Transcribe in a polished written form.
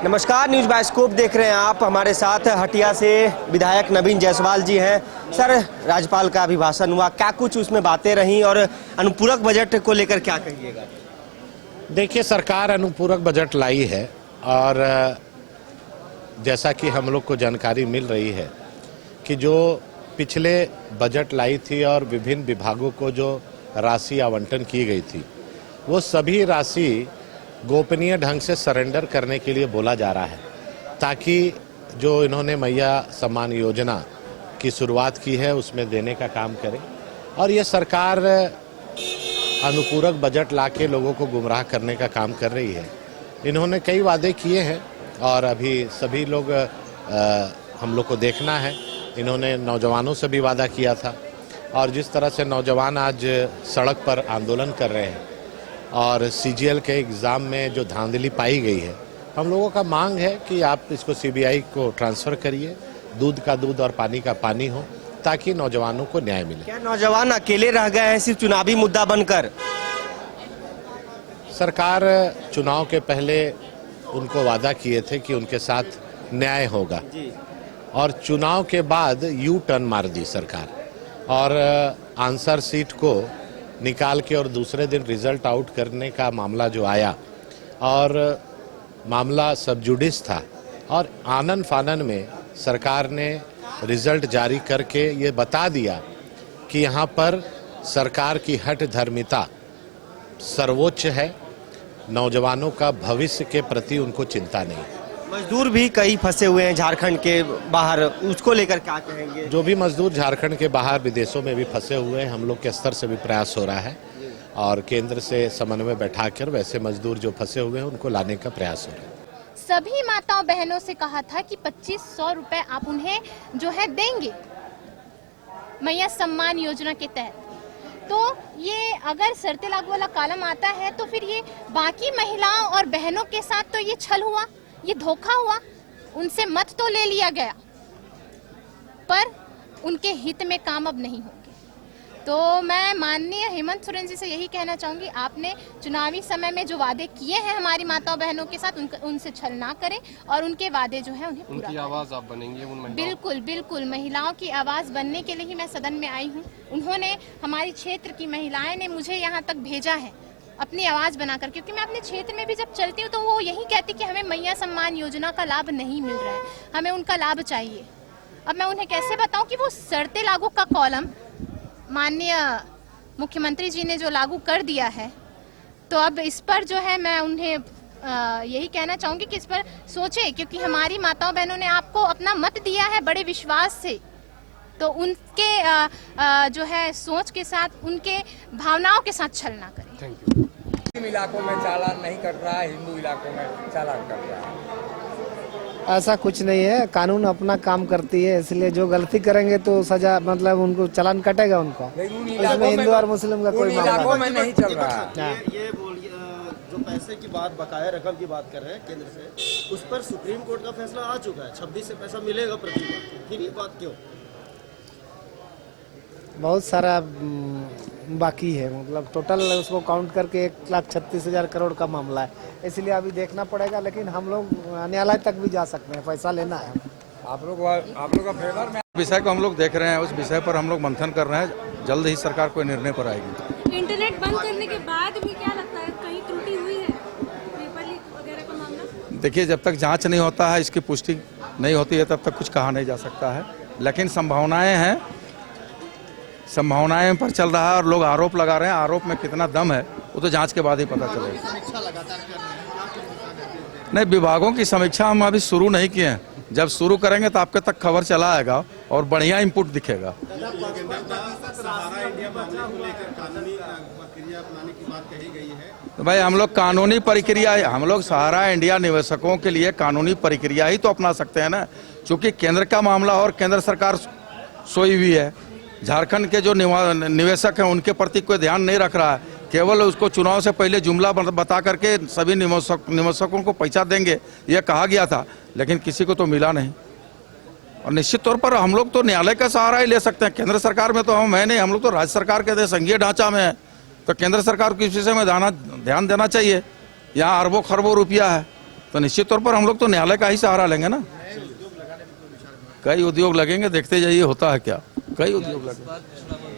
नमस्कार, news bioscope देख रहे हैं आप। हमारे साथ हटिया से विधायक नवीन जायसवाल जी हैं। सर, राज्यपाल का अभिभाषण हुआ, क्या कुछ उसमें बातें रहीं और अनुपूरक बजट को लेकर क्या कहिएगा? देखिए, सरकार अनुपूरक बजट लाई है और जैसा कि हम लोग को जानकारी मिल रही है कि जो पिछले बजट लाई थी और विभिन्न विभागों को जो राशि आवंटन की गई थी, वो सभी राशि गोपनीय ढंग से सरेंडर करने के लिए बोला जा रहा है, ताकि जो इन्होंने मैया सम्मान योजना की शुरुआत की है उसमें देने का काम करें। और ये सरकार अनुपूरक बजट लाके लोगों को गुमराह करने का काम कर रही है। इन्होंने कई वादे किए हैं और अभी सभी लोग हम लोग को देखना है। इन्होंने नौजवानों से भी वादा किया था और जिस तरह से नौजवान आज सड़क पर आंदोलन कर रहे हैं और सीजीएल के एग्ज़ाम में जो धांधली पाई गई है, हम लोगों का मांग है कि आप इसको सीबीआई को ट्रांसफ़र करिए, दूध का दूध और पानी का पानी हो, ताकि नौजवानों को न्याय मिले। क्या नौजवान अकेले रह गए हैं सिर्फ चुनावी मुद्दा बनकर? सरकार चुनाव के पहले उनको वादा किए थे कि उनके साथ न्याय होगा और चुनाव के बाद यू टर्न मार दी सरकार और आंसर सीट को निकाल के और दूसरे दिन रिजल्ट आउट करने का मामला जो आया और मामला सब जुडिस था और आनन फानन में सरकार ने रिजल्ट जारी करके ये बता दिया कि यहाँ पर सरकार की हठ धर्मिता सर्वोच्च है, नौजवानों का भविष्य के प्रति उनको चिंता नहीं। मजदूर भी कई फंसे हुए हैं झारखंड के बाहर, उसको लेकर क्या कहेंगे? जो भी मजदूर झारखंड के बाहर विदेशों में भी फंसे हुए हैं, हम लोग के स्तर से भी प्रयास हो रहा है और केंद्र से समन्वय बैठाकर वैसे मजदूर जो फंसे हुए हैं उनको लाने का प्रयास हो रहा है। सभी माताओं बहनों से कहा था कि 2500 रुपए आप उन्हें जो है देंगे मैया सम्मान योजना के तहत। तो ये अगर शर्तें लागू वाला कॉलम आता है तो फिर ये बाकी महिलाओं और बहनों के साथ तो ये छल हुआ, ये धोखा हुआ। उनसे मत तो ले लिया गया पर उनके हित में काम अब नहीं होंगे। तो मैं माननीय हेमंत सोरेन जी से यही कहना चाहूंगी, आपने चुनावी समय में जो वादे किए हैं हमारी माताओं बहनों के साथ, उनसे छल ना करें और उनके वादे जो है उन्हें पूरा उनकी आवाज आप बनेंगे उन महिलाओं? बिल्कुल बिल्कुल, महिलाओं की आवाज बनने के लिए ही मैं सदन में आई हूँ। उन्होंने, हमारी क्षेत्र की महिलाएं ने मुझे यहाँ तक भेजा है अपनी आवाज बनाकर, क्योंकि मैं अपने क्षेत्र में भी जब चलती हूँ तो वो यही कहती कि हमें मैया सम्मान योजना का लाभ नहीं मिल रहा है, हमें उनका लाभ चाहिए। अब मैं उन्हें कैसे बताऊं कि वो शर्तें लागू का कॉलम माननीय मुख्यमंत्री जी ने जो लागू कर दिया है, तो अब इस पर जो है मैं उन्हें यही कहना चाहूंगी कि इस पर सोचें, क्योंकि हमारी माताओं बहनों ने आपको अपना मत दिया है बड़े विश्वास से। तो उनके जो है सोच के साथ, उनके भावनाओं के साथ छल ना करें। Thank you. मुस्लिम इलाकों में चालान नहीं कट रहा है, हिंदू इलाकों में चालान कट रहा है। ऐसा कुछ नहीं है, कानून अपना काम करती है, इसलिए जो गलती करेंगे तो सजा, मतलब उनको चालान कटेगा उनका। इसमें हिंदू और मुस्लिम का कोई इलाकों में नहीं चल रहा है। ये बोलिए, जो पैसे की बात, बकाया रकम की बात कर रहे हैं केंद्र से, उस पर सुप्रीम कोर्ट का फैसला आ चुका है, 26 से पैसा मिलेगा प्रति माह। फिर ये बात क्यों? बहुत सारा बाकी है, मतलब टोटल उसको काउंट करके 1,36,000 करोड़ का मामला है, इसलिए अभी देखना पड़ेगा। लेकिन हम लोग न्यायालय तक भी जा सकते हैं, पैसा लेना है। आप लोग का फेवर में विषय को हम लोग देख रहे हैं, उस विषय पर हम लोग मंथन कर रहे हैं, जल्द ही सरकार कोई निर्णय पर आएगी। इंटरनेट बंद करने के बाद भी क्या लगता है कहीं त्रुटि हुई है पेपर लीक वगैरह का मामला? देखिए, जब तक जांच नहीं होता है, इसकी पुष्टि नहीं होती है, तब तक कुछ कहा नहीं जा सकता है। लेकिन संभावनाएं हैं, संभावनाएं पर चल रहा है और लोग आरोप लगा रहे हैं। आरोप में कितना दम है वो तो जांच के बाद ही पता चलेगा। नहीं, विभागों की समीक्षा हम अभी शुरू नहीं किए हैं, जब शुरू करेंगे तो आपके तक खबर चला आएगा और बढ़िया इनपुट दिखेगा। तो भाई, हम लोग कानूनी प्रक्रिया, हम लोग सहारा इंडिया निवेशकों के लिए कानूनी प्रक्रिया ही तो अपना सकते हैं ना, क्योंकि केंद्र का मामला और केंद्र सरकार सोई हुई है। झारखंड के जो निवेशक हैं उनके प्रति कोई ध्यान नहीं रख रहा है, केवल उसको चुनाव से पहले जुमला बता करके सभी निवेशकों को पैसा देंगे यह कहा गया था, लेकिन किसी को तो मिला नहीं। और निश्चित तौर पर हम लोग तो न्यायालय का सहारा ही ले सकते हैं। केंद्र सरकार में तो हम है नहीं, हम लोग तो राज्य सरकार के संघीय ढांचा में है, तो केंद्र सरकार को इस विषय में ध्यान देना चाहिए। यहाँ अरबों खरबों रुपया है, तो निश्चित तौर पर हम लोग तो न्यायालय का ही सहारा लेंगे ना। कई उद्योग लगेंगे, देखते जाइए होता है क्या, कई उद्योग लगेंगे।